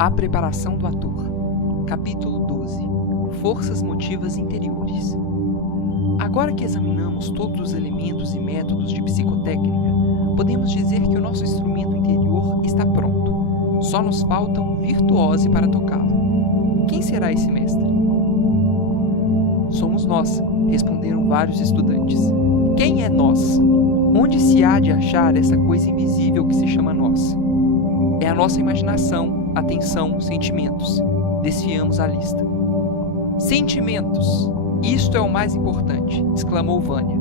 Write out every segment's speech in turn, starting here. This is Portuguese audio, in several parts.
A preparação do ator. Capítulo 12. Forças motivas interiores. Agora que examinamos todos os elementos e métodos de psicotécnica, podemos dizer que o nosso instrumento interior está pronto. Só nos falta um virtuose para tocá-lo. Quem será esse mestre? Somos nós, responderam vários estudantes. Quem é nós? Onde se há de achar essa coisa invisível que se chama nós? É a nossa imaginação, atenção, sentimentos. Desfiamos a lista. Sentimentos! Isto é o mais importante, exclamou Vânia.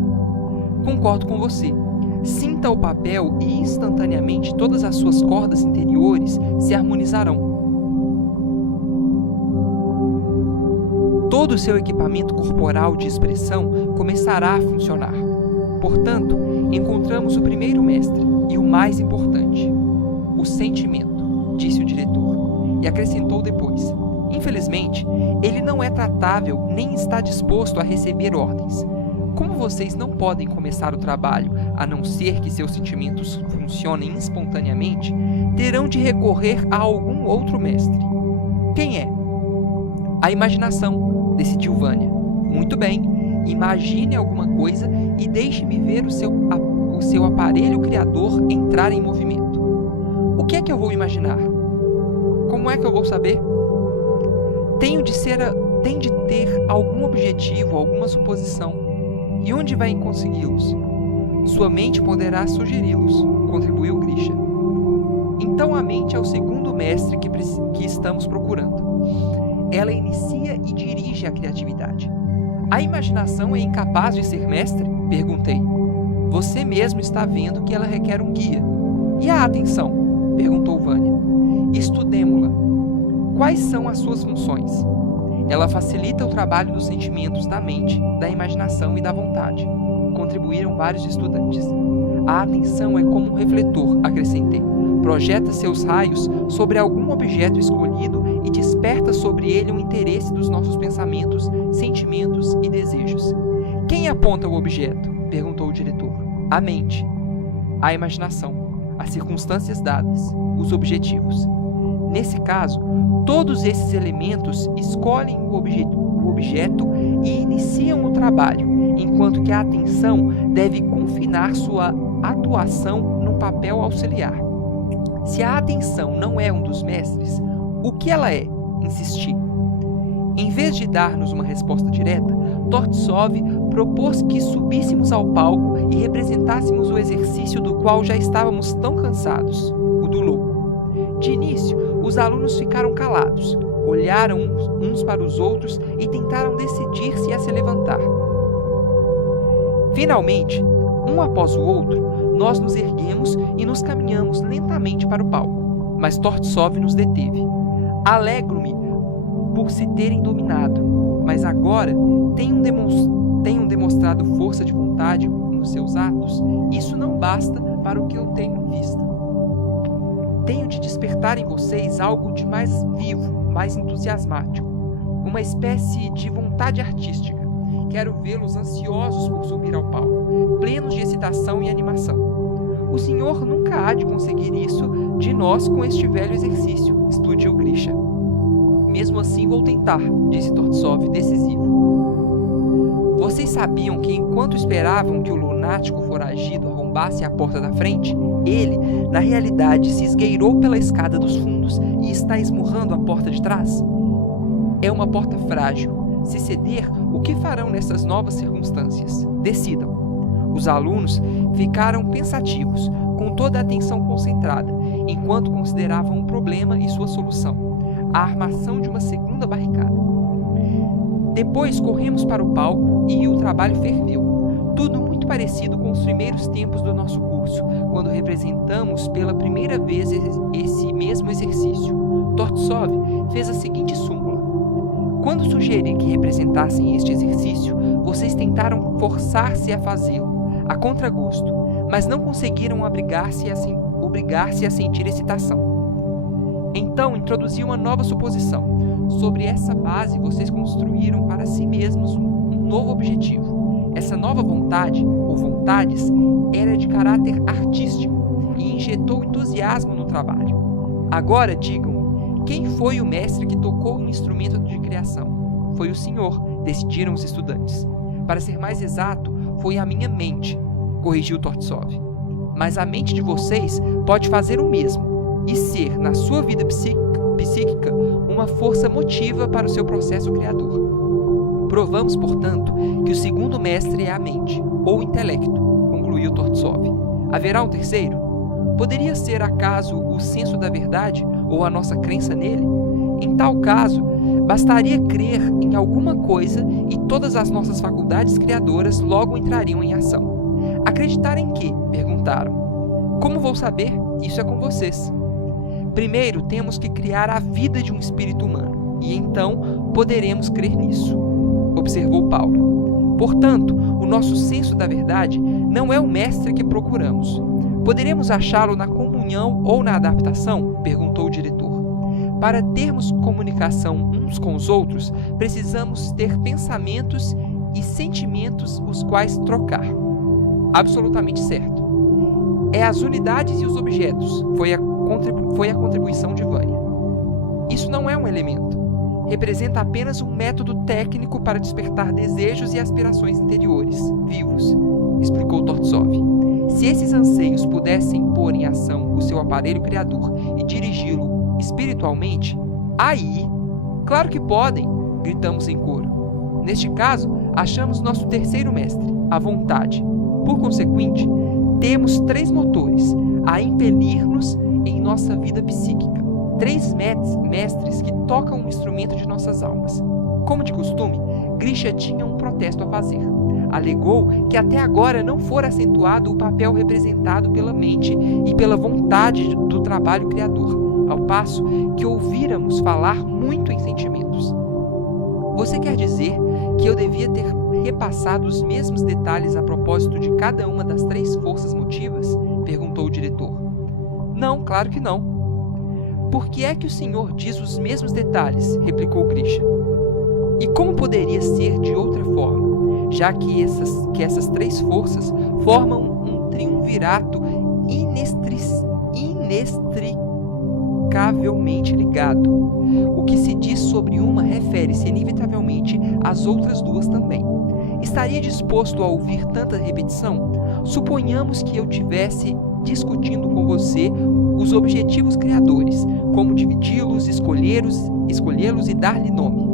Concordo com você. Sinta o papel e instantaneamente todas as suas cordas interiores se harmonizarão. Todo o seu equipamento corporal de expressão começará a funcionar. Portanto, encontramos o primeiro mestre e o mais importante, o sentimento, disse o diretor, e acrescentou depois. Infelizmente, ele não é tratável nem está disposto a receber ordens. Como vocês não podem começar o trabalho a não ser que seus sentimentos funcionem espontaneamente, terão de recorrer a algum outro mestre. Quem é? A imaginação, decidiu Vânia. Muito bem, imagine alguma coisa e deixe-me ver o seu aparelho criador entrar em movimento. O que é que eu vou imaginar? Como é que eu vou saber? Tem de ter algum objetivo, alguma suposição. E onde vai consegui-los? Sua mente poderá sugeri-los, contribuiu Grisha. Então a mente é o segundo mestre que estamos procurando. Ela inicia e dirige a criatividade. A imaginação é incapaz de ser mestre? Perguntei. Você mesmo está vendo que ela requer um guia. E a atenção? Perguntou Vânia. Estudemo-la. Quais são as suas funções? Ela facilita o trabalho dos sentimentos da mente, da imaginação e da vontade. Contribuíram vários estudantes. A atenção é como um refletor, acrescentei. Projeta seus raios sobre algum objeto escolhido e desperta sobre ele o interesse dos nossos pensamentos, sentimentos e desejos. Quem aponta o objeto? Perguntou o diretor. A mente. A imaginação. As circunstâncias dadas. Os objetivos. Nesse caso, todos esses elementos escolhem o objeto e iniciam o trabalho, enquanto que a atenção deve confinar sua atuação num papel auxiliar. Se a atenção não é um dos mestres, o que ela é? Insisti. Em vez de dar-nos uma resposta direta, Tortsov propôs que subíssemos ao palco e representássemos o exercício do qual já estávamos tão cansados, o do louco. De início, os alunos ficaram calados, olharam uns para os outros e tentaram decidir-se a se levantar. Finalmente, um após o outro, nós nos erguemos e nos caminhamos lentamente para o palco, mas Tortsov nos deteve. Alegro-me por se terem dominado, mas agora tenham demonstrado força de vontade nos seus atos. Isso não basta para o que eu tenho em vista. Tenho de despertar em vocês algo de mais vivo, mais entusiasmático, uma espécie de vontade artística. Quero vê-los ansiosos por subir ao palco, plenos de excitação e animação. O senhor nunca há de conseguir isso de nós com este velho exercício, explodiu Grisha. Mesmo assim vou tentar, disse Tortsov, decisivo. Vocês sabiam que enquanto esperavam que o lunático foragido arrombasse a porta da frente, ele, na realidade, se esgueirou pela escada dos fundos e está esmurrando a porta de trás? É uma porta frágil. Se ceder, o que farão nessas novas circunstâncias? Decidam. Os alunos ficaram pensativos, com toda a atenção concentrada, enquanto consideravam o problema e sua solução, a armação de uma segunda barricada. Depois corremos para o palco e o trabalho ferveu. Tudo muito parecido com os primeiros tempos do nosso curso, quando representamos pela primeira vez esse mesmo exercício. Tortsov fez a seguinte súmula. Quando sugeri que representassem este exercício, vocês tentaram forçar-se a fazê-lo, a contragosto, mas não conseguiram obrigar-se a sentir excitação. Então, introduzi uma nova suposição. Sobre essa base, vocês construíram para si mesmos um novo objetivo. Essa nova vontade, ou vontades, era de caráter artístico e injetou entusiasmo no trabalho. Agora, digam, Quem foi o mestre que tocou o instrumento de criação? Foi o Senhor, decidiram os estudantes. Para ser mais exato, foi a minha mente, corrigiu Tortsov. Mas a mente de vocês pode fazer o mesmo e ser, na sua vida psíquica, uma força motiva para o seu processo criador. Provamos, portanto, que o segundo mestre é a mente, ou intelecto, concluiu Tortsov. Haverá um terceiro? Poderia ser, acaso, o senso da verdade ou a nossa crença nele? Em tal caso, bastaria crer em alguma coisa e todas as nossas faculdades criadoras logo entrariam em ação. Acreditar em quê? Perguntaram. Como vou saber? Isso é com vocês. Primeiro, temos que criar a vida de um espírito humano, e então poderemos crer nisso, observou Paulo. Portanto, o nosso senso da verdade não é o mestre que procuramos. Poderemos achá-lo na comunhão ou na adaptação? Perguntou o diretor. Para termos comunicação uns com os outros, precisamos ter pensamentos e sentimentos os quais trocar. Absolutamente certo. É as unidades e os objetos, foi a contribuição de Vânia. Isso não é um elemento. Representa apenas um método técnico para despertar desejos e aspirações interiores, vivos, explicou Tortsov. Se esses anseios pudessem pôr em ação o seu aparelho criador e dirigi-lo espiritualmente, aí, claro que podem, gritamos em coro. Neste caso, achamos nosso terceiro mestre, a vontade. Por consequente, temos 3 motores a impelir-nos em nossa vida psíquica. 3 mestres que tocam o instrumento de nossas almas. Como de costume, Grisha tinha um protesto a fazer. Alegou que até agora não fora acentuado o papel representado pela mente e pela vontade do trabalho criador, ao passo que ouvíramos falar muito em sentimentos. Você quer dizer que eu devia ter repassado os mesmos detalhes a propósito de cada uma das 3 forças motivas? Perguntou o diretor. Não, claro que não. Por que é que o senhor diz os mesmos detalhes? Replicou Grisha. E como poderia ser de outra forma, já que essas 3 forças formam um triunvirato inextricavelmente ligado. O que se diz sobre uma refere-se inevitavelmente às outras 2 também. Estaria disposto a ouvir tanta repetição? Suponhamos que eu tivesse discutindo com você os objetivos criadores, como dividi-los, escolhê-los e dar-lhe nome.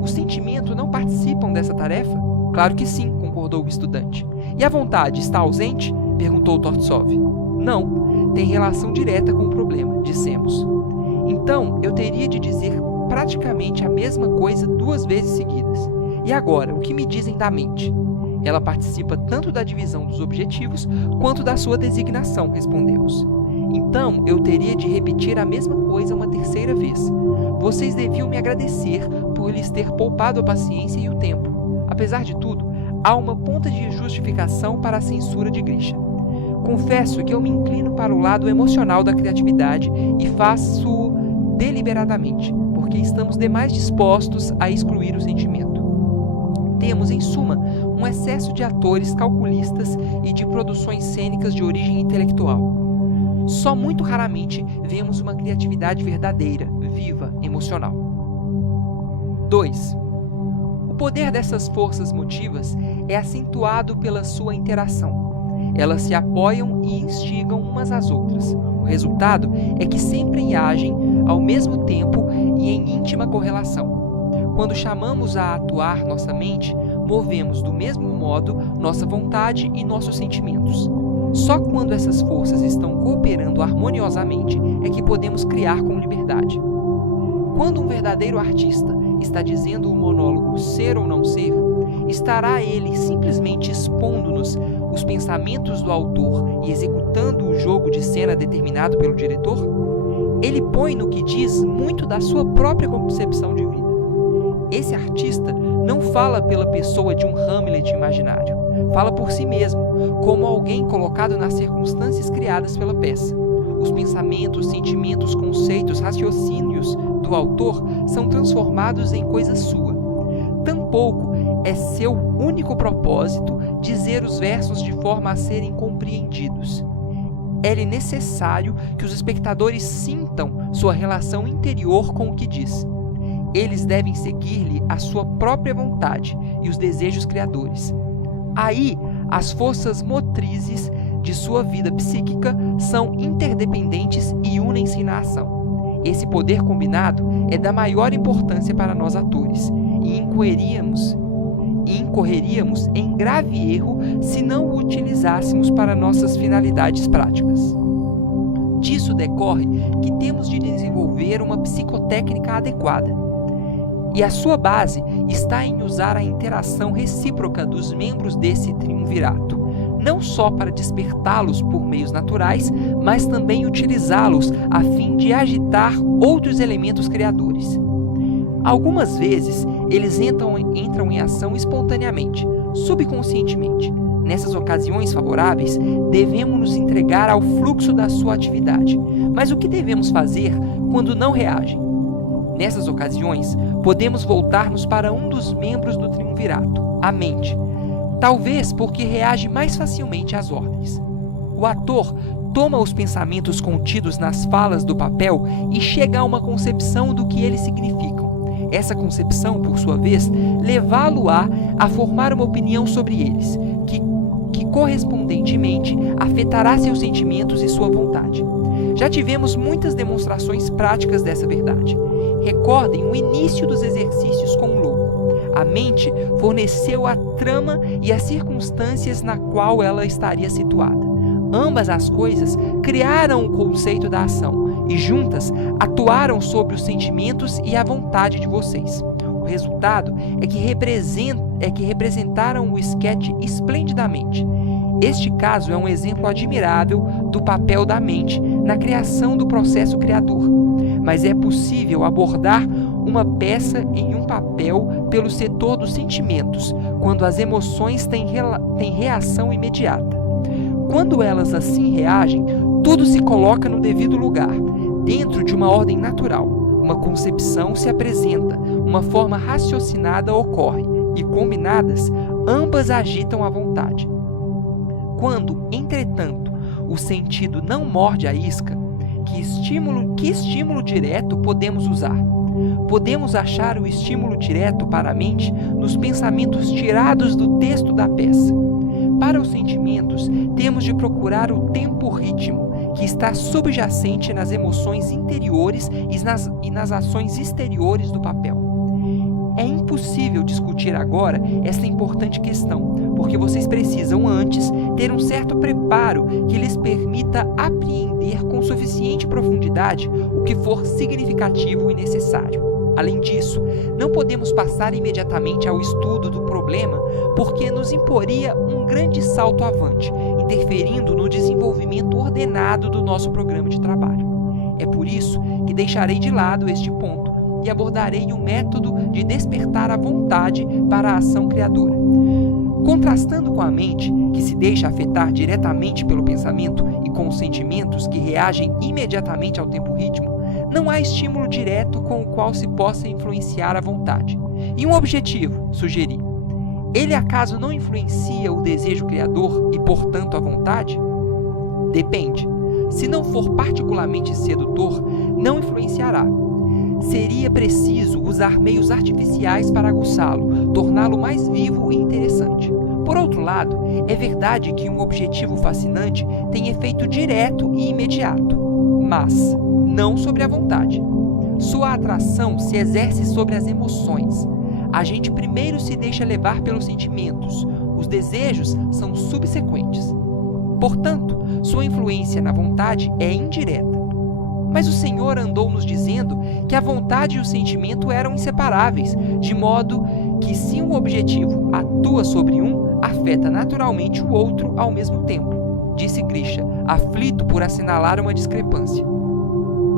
Os sentimentos não participam dessa tarefa? Claro que sim, concordou o estudante. E a vontade está ausente? Perguntou Tortsov. Não, tem relação direta com o problema, dissemos. Então, eu teria de dizer praticamente a mesma coisa 2 vezes seguidas. E agora, o que me dizem da mente? Ela participa tanto da divisão dos objetivos quanto da sua designação, respondemos. Então, eu teria de repetir a mesma coisa uma 3ª vez. Vocês deviam me agradecer por lhes ter poupado a paciência e o tempo. Apesar de tudo, há uma ponta de justificação para a censura de Grisha. Confesso que eu me inclino para o lado emocional da criatividade e faço deliberadamente, porque estamos demais dispostos a excluir o sentimento. Temos, em suma, um excesso de atores calculistas e de produções cênicas de origem intelectual. Só muito raramente vemos uma criatividade verdadeira, viva, emocional. 2. O poder dessas forças motivas é acentuado pela sua interação. Elas se apoiam e instigam umas às outras. O resultado é que sempre agem ao mesmo tempo e em íntima correlação. Quando chamamos a atuar nossa mente, movemos do mesmo modo nossa vontade e nossos sentimentos. Só quando essas forças estão cooperando harmoniosamente é que podemos criar com liberdade. Quando um verdadeiro artista está dizendo o monólogo ser ou não ser, estará ele simplesmente expondo-nos os pensamentos do autor e executando o jogo de cena determinado pelo diretor? Ele põe no que diz muito da sua própria concepção de vida. Esse artista não fala pela pessoa de um Hamlet imaginário. Fala por si mesmo, como alguém colocado nas circunstâncias criadas pela peça. Os pensamentos, sentimentos, conceitos, raciocínios do autor são transformados em coisa sua. Tampouco é seu único propósito dizer os versos de forma a serem compreendidos. é-lhe necessário que os espectadores sintam sua relação interior com o que diz. Eles devem seguir-lhe a sua própria vontade e os desejos criadores. Aí, as forças motrizes de sua vida psíquica são interdependentes e unem-se na ação. Esse poder combinado é da maior importância para nós atores, e incorreríamos em grave erro se não o utilizássemos para nossas finalidades práticas. Disso decorre que temos de desenvolver uma psicotécnica adequada, e a sua base está em usar a interação recíproca dos membros desse triunvirato, não só para despertá-los por meios naturais, mas também utilizá-los a fim de agitar outros elementos criadores. Algumas vezes, eles entram em ação espontaneamente, subconscientemente. Nessas ocasiões favoráveis, devemos nos entregar ao fluxo da sua atividade. Mas o que devemos fazer quando não reagem? Nessas ocasiões, podemos voltar-nos para um dos membros do triunvirato, a mente, talvez porque reage mais facilmente às ordens. O ator toma os pensamentos contidos nas falas do papel e chega a uma concepção do que eles significam. Essa concepção, por sua vez, levá-lo-á a formar uma opinião sobre eles, que correspondentemente afetará seus sentimentos e sua vontade. Já tivemos muitas demonstrações práticas dessa verdade. Recordem o início dos exercícios com o louco. A mente forneceu a trama e as circunstâncias na qual ela estaria situada. Ambas as coisas criaram o conceito da ação e juntas atuaram sobre os sentimentos e a vontade de vocês. O resultado é que representaram o esquete esplendidamente. Este caso é um exemplo admirável do papel da mente na criação do processo criador. Mas é possível abordar uma peça em um papel pelo setor dos sentimentos, quando as emoções têm reação imediata. Quando elas assim reagem, tudo se coloca no devido lugar, dentro de uma ordem natural. Uma concepção se apresenta, uma forma raciocinada ocorre, e combinadas, ambas agitam a vontade. Quando, entretanto, o sentido não morde a isca, que estímulo direto podemos usar? Podemos achar o estímulo direto para a mente nos pensamentos tirados do texto da peça. Para os sentimentos, temos de procurar o tempo-ritmo, que está subjacente nas emoções interiores e nas ações exteriores do papel. É impossível discutir agora esta importante questão, porque vocês precisam antes ter um certo preparo que lhes permita apreender com suficiente profundidade o que for significativo e necessário. Além disso, não podemos passar imediatamente ao estudo do problema porque nos imporia um grande salto avante, interferindo no desenvolvimento ordenado do nosso programa de trabalho. É por isso que deixarei de lado este ponto e abordarei o método de despertar a vontade para a ação criadora. Contrastando com a mente, que se deixa afetar diretamente pelo pensamento, e com os sentimentos que reagem imediatamente ao tempo-ritmo, não há estímulo direto com o qual se possa influenciar a vontade. E um objetivo, sugeri. Ele acaso não influencia o desejo criador e, portanto, a vontade? Depende. Se não for particularmente sedutor, não influenciará. Seria preciso usar meios artificiais para aguçá-lo, torná-lo mais vivo e interessante. Por outro lado, é verdade que um objetivo fascinante tem efeito direto e imediato, mas não sobre a vontade. Sua atração se exerce sobre as emoções. A gente primeiro se deixa levar pelos sentimentos. Os desejos são subsequentes. Portanto, sua influência na vontade é indireta. Mas o Senhor andou nos dizendo que a vontade e o sentimento eram inseparáveis, de modo que se um objetivo atua sobre um, afeta naturalmente o outro ao mesmo tempo, disse Grisha, aflito por assinalar uma discrepância.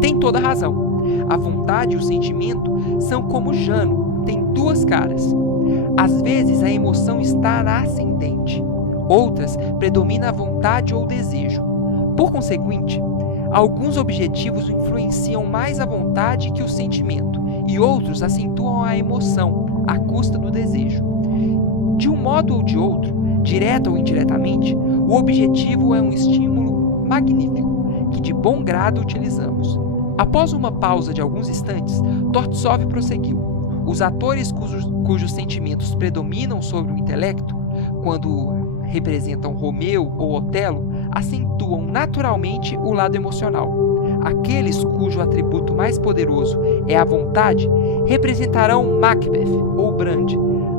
Tem toda a razão. A vontade e o sentimento são como Jano, têm duas caras. Às vezes a emoção está na ascendente, outras predomina a vontade ou o desejo. Por conseguinte, alguns objetivos influenciam mais a vontade que o sentimento, e outros acentuam a emoção, à custa do desejo. De um modo ou de outro, direta ou indiretamente, o objetivo é um estímulo magnífico que de bom grado utilizamos. Após uma pausa de alguns instantes, Tortsov prosseguiu. Os atores cujos sentimentos predominam sobre o intelecto, quando representam Romeu ou Otelo, acentuam naturalmente o lado emocional. Aqueles cujo atributo mais poderoso é a vontade, representarão Macbeth ou Brand,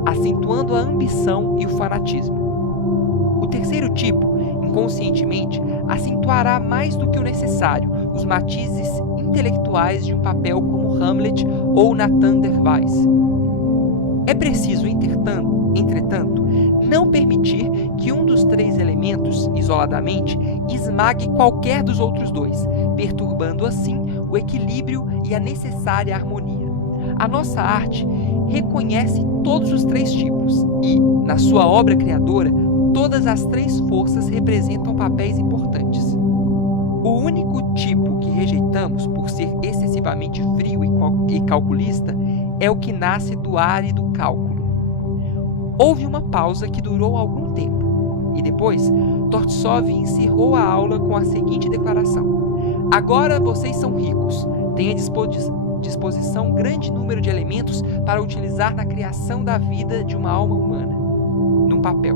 acentuando a ambição e o fanatismo. O terceiro tipo, inconscientemente, acentuará mais do que o necessário os matizes intelectuais de um papel como Hamlet ou Nathan der Weiss. É preciso, entretanto, não permitir que um dos três elementos, isoladamente, esmague qualquer dos outros dois, perturbando assim o equilíbrio e a necessária harmonia. A nossa arte reconhece todos os três tipos e, na sua obra criadora, todas as três forças representam papéis importantes. O único tipo que rejeitamos por ser excessivamente frio e calculista é o que nasce do árido cálculo. Houve uma pausa que durou algum tempo, e depois Tortsov encerrou a aula com a seguinte declaração: agora vocês são ricos, têm à disposição um grande número de elementos para utilizar na criação da vida de uma alma humana, num papel.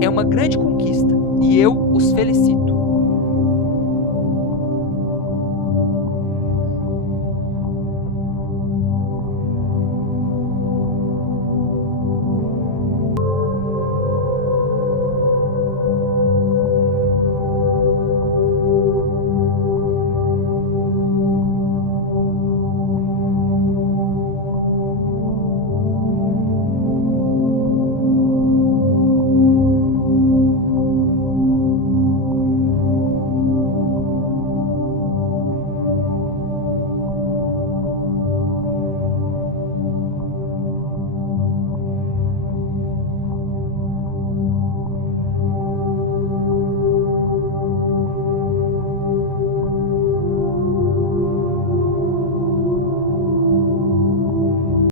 É uma grande conquista, e eu os felicito.